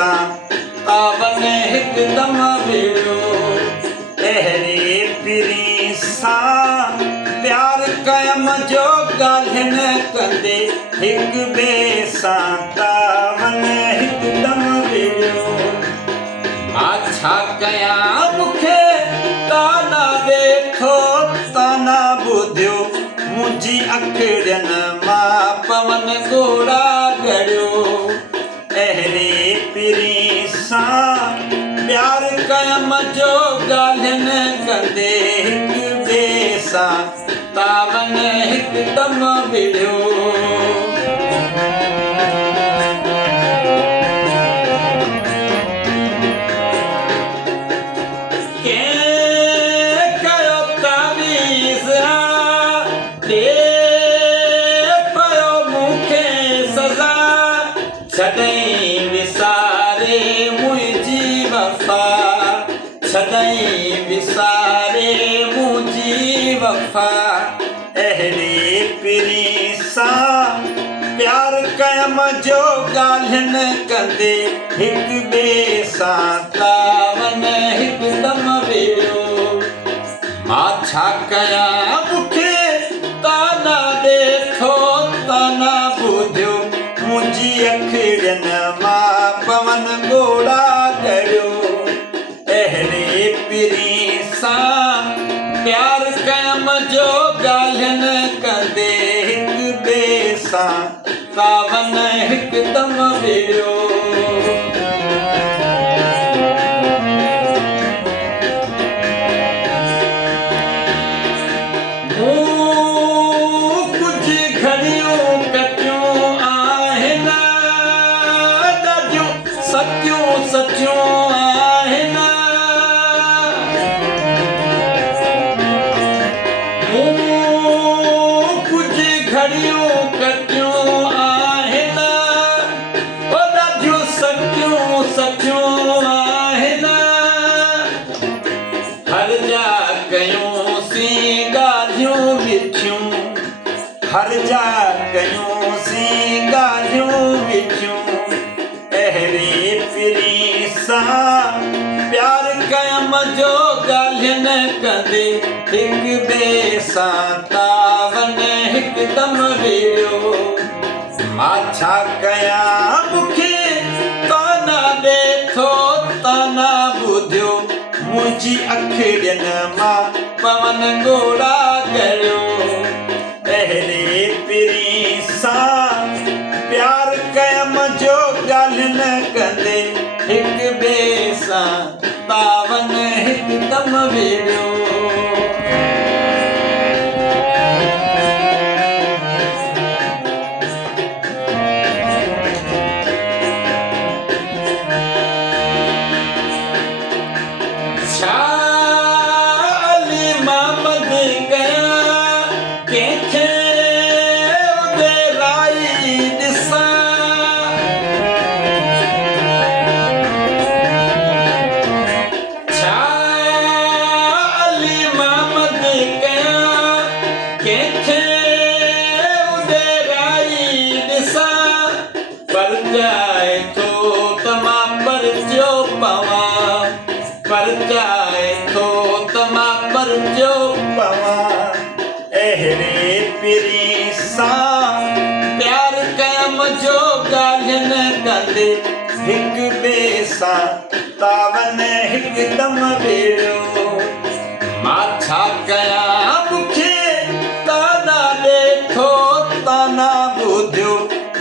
सां तावन हिकदम विड़ियो। अहिड़े पीरी सां प्यार कयम जो ॻाल्हि न कंदे हिक ॿिए सां तावन हिकदम विड़ियो। मां छा कयां मूंखे ताना ॾेठो ताना ॿुधियो मुंहिंजी अखियुनि मां पवन ॻोढ़ा ॻड़ियो। अहिड़े पीरी सां प्यार कयम जो ॻाल्हि न कंदे हिक ॿिए सां तावन हिकदम विड़ियो। छॾई विसारे मुंहिंजी वफ़ा छॾई विसारे मुंहिंजी वफ़ा। अहिड़े पीरी सां प्यार कयम जो ॻाल्हि न कंदे हिक ॿिए सां तावन हिकदम विड़ियो। मां छा कयां मूंखे ताना ॾेठो ताना ॿुधियो मुंहिंजी अखियुनि मां पवन ॻोढ़ा ॻड़ियो। अहिड़े पीरी सां प्यार कयम जो ॻाल्हि न कंदे हिक ॿिए सां तावन हिकदम विड़ियो। सचियूं आहिनि कुझु घड़ियूं कटियूं आहिनि ॾाढियूं सचियूं सचियूं आहिनि। हर जा कयूंसीं ॻाल्हियूं मिठियूं हर जा कयूंसीं ॻाल्हियूं मिठियूं। अहिड़े पीरी सां प्यार कयम जो ॻाल्हि न कंदे हिक ॿिए सां तावन हिकदम विड़ियो। मां छा कयां मूंखे ताना ॾेठो ताना ॿुधियो मुंहिंजी अखियुनि मां पवन ॻोढ़ा ॻड़ियो। अहिड़े पीरी सां प्यार कयम जो ॻाल्हि न कंदे हिक ॿिए सां तावन हिकदम विड़ियो। छा अली मोहम्मद कयां कंहिंखे परजाए थो त मां परजो पवां परजाए थो त मां परजो पवां। अहिड़े पीरी सां प्यार कयम जो ॻाल्हि न कंदे हिक ॿिए सां तावन हिकदम विड़ियो। मां छा कयां मूंखे ताना ॾेठो ताना ॿुधियो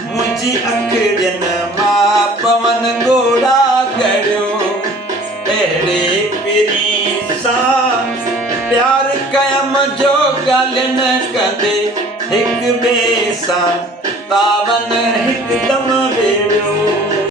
मुंहिंजी अखियुनि मां पवन ॻोढ़ा ॻड़ियो। अहिड़े पीरी सां प्यार कयम जो ॻाल्हि न कंदे हिक ॿिए सां तावन हिकदम